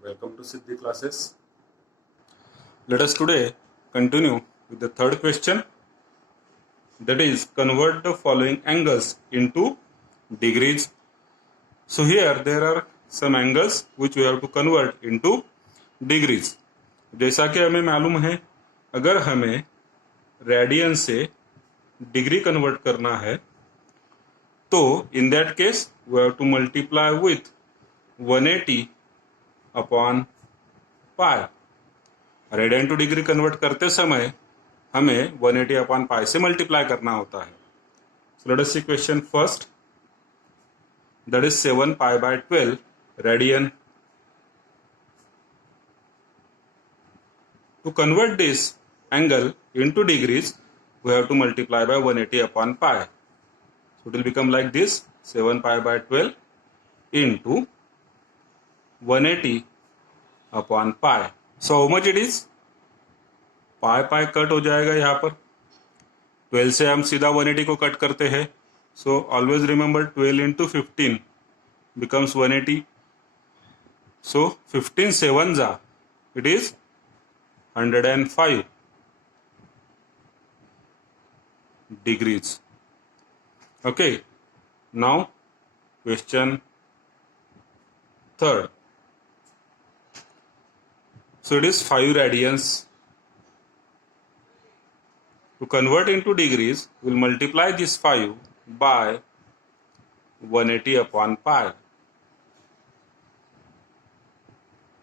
Welcome to Siddhi classes. Let us today continue with the third question, that is convert the following angles into degrees. So here there are some angles which we have to convert into degrees. जैसा कि हमें मालूम है, अगर हमें radian से degree convert करना है तो in that case we have to multiply with 180 upon pi. Radian to degree convert करते समय हमें 180 अपॉन पाई से मल्टीप्लाई करना होता है. So let us see question first, that is 7 pi by 12 radian. To convert this angle into degrees, we have to multiply by 180 upon pi. So it will become like this, 7 pi by 12 into 180 upon pi. So how much it is? pi cut हो जाएगा यहाँ पर. 12 से हम सीधा 180 को cut करते हैं. So always remember 12 into 15 becomes 180. So 15 sevens are, it is 105 degrees. Okay, now question third. So it is 5 radians. To convert into degrees, we'll multiply this 5 by 180 upon pi.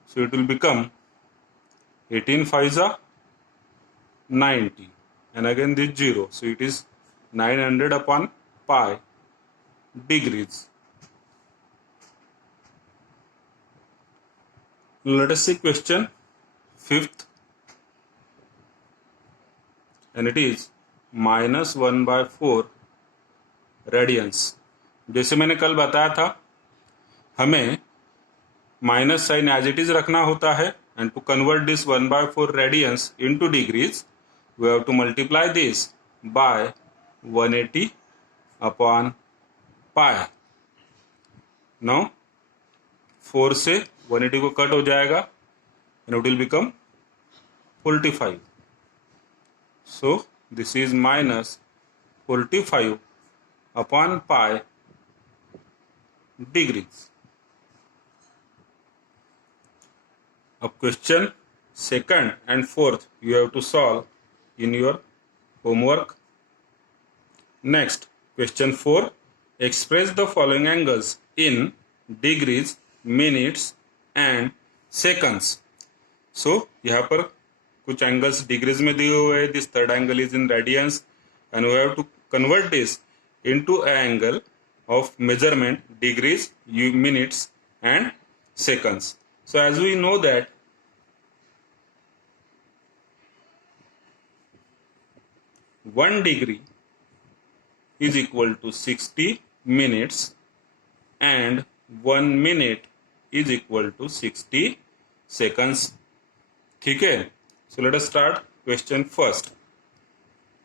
So it will become 18 5s are 90, and again this 0, so it is 900 upon pi degrees. Let us see question fifth, and it is -1 by 4 radians. जैसे मैंने कल बताया था, हमें minus sign as it is रखना होता है, and to convert this 1 by 4 radians into degrees, we have to multiply this by 180 upon pi. Now 4 से 180 को कट हो जाएगा and it will become 45. So this is minus 45 upon pi degrees. अब question second and fourth you have to solve in your homework. Next question 4, express the following angles in degrees, minutes and seconds. So यहाँ पर कुछ angles degrees में दिए हुए हैं. This third angle is in radians and we have to convert this into a angle of measurement degrees, minutes and seconds. So as we know that one degree is equal to 60 minutes and 1 minute is equal to 60 seconds. ठीक है. So let us start question first.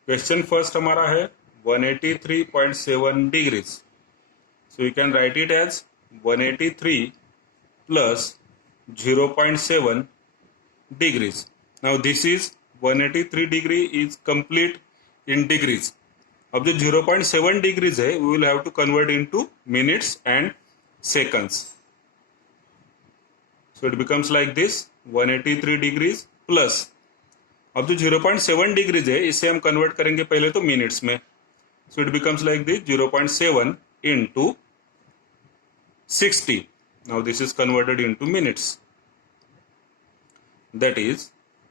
Question first हमारा है 183.7 degrees. So you can write it as 183 plus 0.7 degrees. Now this is 183 degree is complete in degrees. अब जो 0.7 degrees है, we will have to convert into minutes and seconds. So it becomes like this, 183 degrees plus, अब जो 0.7 degrees है, इसे हम convert करेंगे पहले तो minutes में. So it becomes like this, 0.7 into 60. Now this is converted into minutes. That is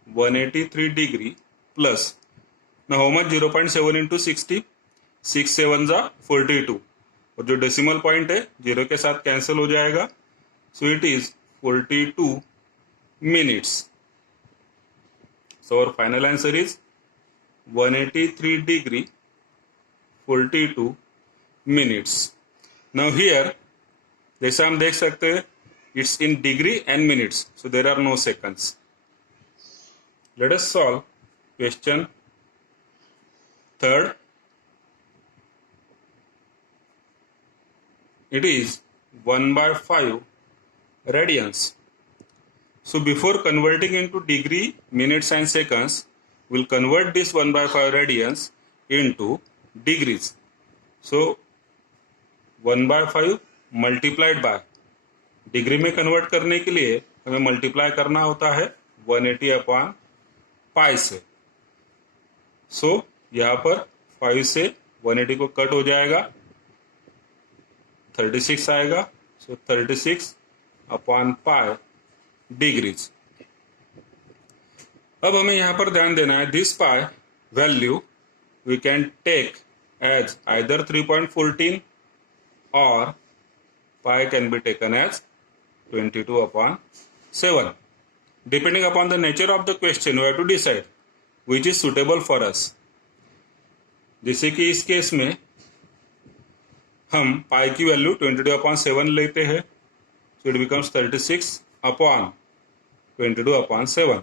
183 degree plus. Now how much 0.7 into 60? 6 7s are 42. और जो डेसिमल पॉइंट है 0 के साथ कैंसिल हो जाएगा. So it is 42 minutes. So our final answer is 183 degree 42 minutes. Now here जैसा हम देख सकते हैं, it's in degree and minutes, so there are no seconds. Let us solve question third. It is 1 by 5 radians. So before converting into degree, minutes and seconds, we'll convert this 1/5 radians into degrees. So 1/5 multiplied by, degree में convert करने के लिए हमें multiply करना होता है 180 upon पाई से. सो यहाँ पर 5 से 180 को कट हो जाएगा, 36 आएगा. So 36 upon pi degrees. अब हमें यहाँ पर ध्यान देना है, this pi value we can take as either 3.14 or pi can be taken as 22 upon 7. Depending upon the nature of the question, we have to decide which is suitable for us. जैसे कि इस case में हम पाई की value 22 upon 7 लेते हैं, so it becomes 36 upon 22 upon 7.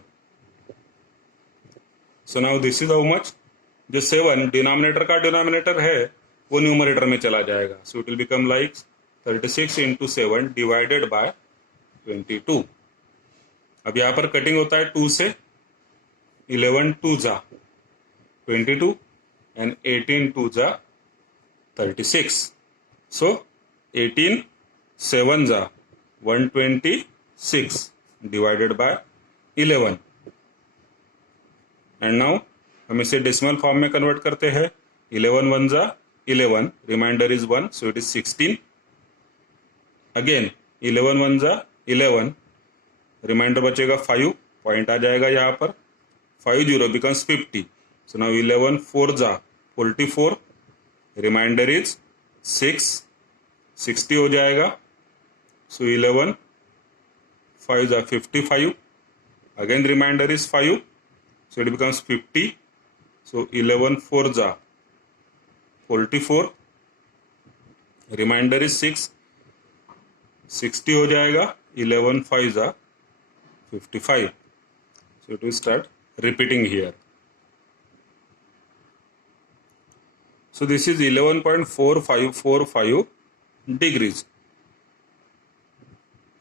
So now this is how much. जो 7 denominator का डिनोमिनेटर है वो न्यूमरेटर में चला जाएगा. So it will become like 36 into 7 divided by 22. अब यहाँ पर कटिंग होता है 2 से, 11 2 जा 22 एंड 18 2 जा 36. सो 18 7 जा 126 डिवाइडेड बाय 11. एंड नाउ हम इसे डेसिमल फॉर्म में कन्वर्ट करते हैं. 11 1 जा 11, remainder is 1, so it is 16. Again 11 1 जा 11, रिमाइंडर बचेगा 5, पॉइंट आ जाएगा यहाँ पर, 5 0 becomes 50. so now 11 4 जा 44, रिमाइंडर इज 6, 60 हो जाएगा. so 11 5 जा 55, again remainder is 5, so it becomes 50. so 11 4 जा 44, रिमाइंडर इज 6, 60 हो जाएगा. 11 5 जा 55. So it will start repeating here. So this is 11.4545 degrees.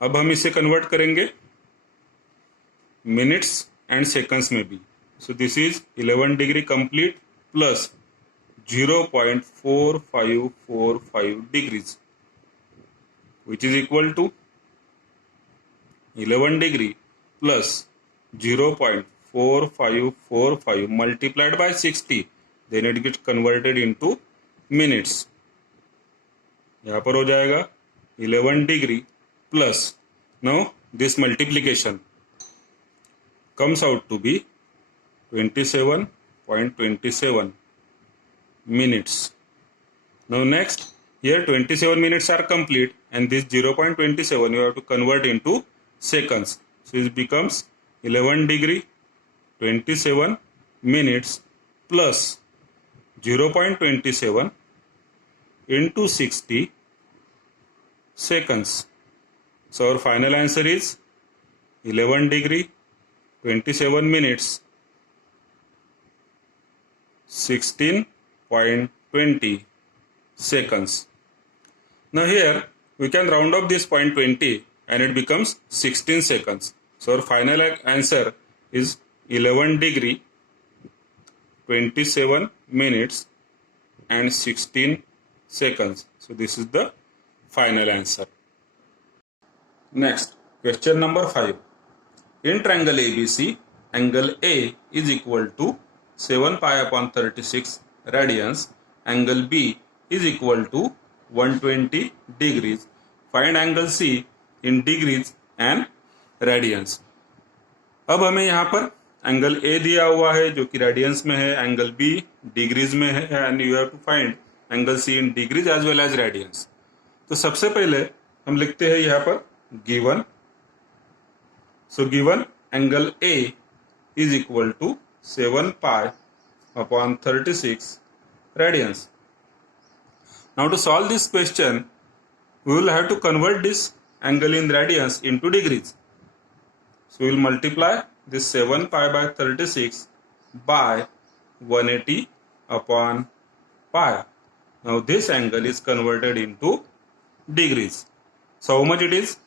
अब हम इसे कन्वर्ट करेंगे मिनट्स एंड सेकंड्स में भी. So this is 11 degree complete plus 0.4545 degrees, which is equal to 11 degree plus 0.4545 multiplied by 60. Then it gets converted into minutes. यहाँ पर हो जाएगा 11 degree plus, now this multiplication comes out to be 27.27 minutes. Now next, here 27 minutes are complete and this 0.27 you have to convert into seconds. So it becomes 11 degree 27 minutes plus 0.27 into 60 seconds. So our final answer is 11 degree 27 minutes 16.20 seconds. Now here we can round up this 0.20 and it becomes 16 seconds. So our final answer is 11 degree 27 minutes and 16 seconds. So this is the final answer. Next, question number 5. In triangle ABC, angle A is equal to 7 pi upon 36 radians. Angle B is equal to 120 degrees. Find angle C in degrees and radians. अब हमें यहाँ पर angle A दिया हुआ है जो कि radiance में है, एंगल B डिग्रीज में है, and you have to find angle C in degrees as well as radians. तो सबसे पहले हम लिखते हैं यहाँ पर given. So given angle A is equal to 7 pi upon 36 radians. Now to solve this question, we will have to convert this angle in radians into degrees. So we will multiply this 7 pi by 36 by 180 upon pi. Now this angle is converted into degrees. So how much it is?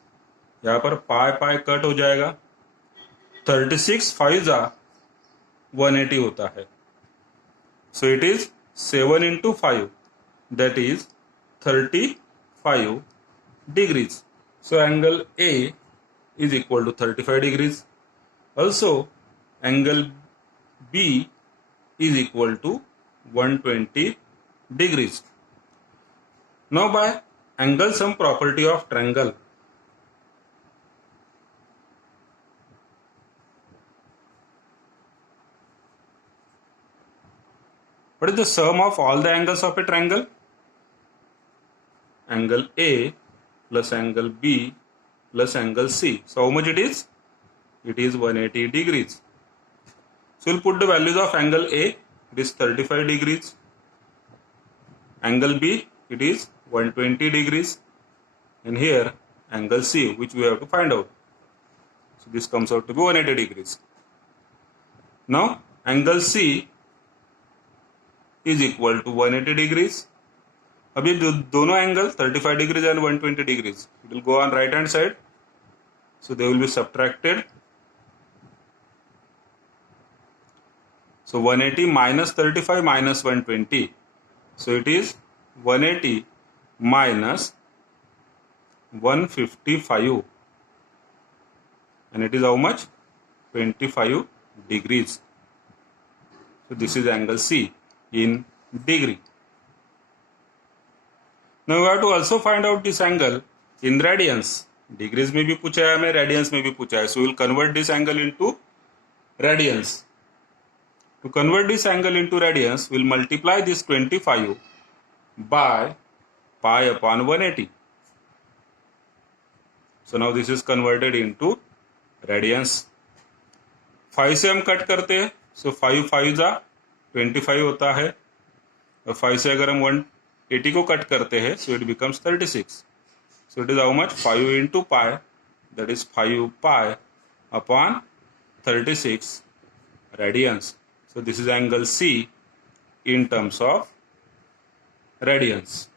यहाँ पर pi pi cut हो जाएगा, 36 5 जा 180 होता है. So it is 7 into 5, that is 35 degrees. So angle A is equal to 35 degrees. Also angle B is equal to 120 degrees. Now by angle sum property of triangle, what is the sum of all the angles of a triangle? Angle A plus angle B plus angle C. So how much it is? It is 180 degrees. So we'll put the values of angle A, it is 35 degrees. Angle B, it is 120 degrees. And here angle C, which we have to find out. So this comes out to be 180 degrees. Now angle C is equal to 180 degrees. अब ये दोनों angle 35 degrees and 120 degrees, it will go on right hand side, so they will be subtracted. So 180 minus 35 minus 120, so it is 180 minus 155, and it is how much? 25 degrees. So this is angle C in degree. Now we have to also find out this angle in radians. Degrees में भी पूछा है हमें, radians में भी पूछा है. So we will convert this angle into radians. To convert this angle into radians, we will multiply this 25 by pi upon 180. So now this is converted into radians. 5 से हम कट करते हैं, so 5 5 जा 25 होता है, और 5 से अगर हम 180 को कट करते हैं, so it becomes 36. So it is how much? 5 into pi, that is 5 pi upon 36 radians. So this is angle C in terms of radians.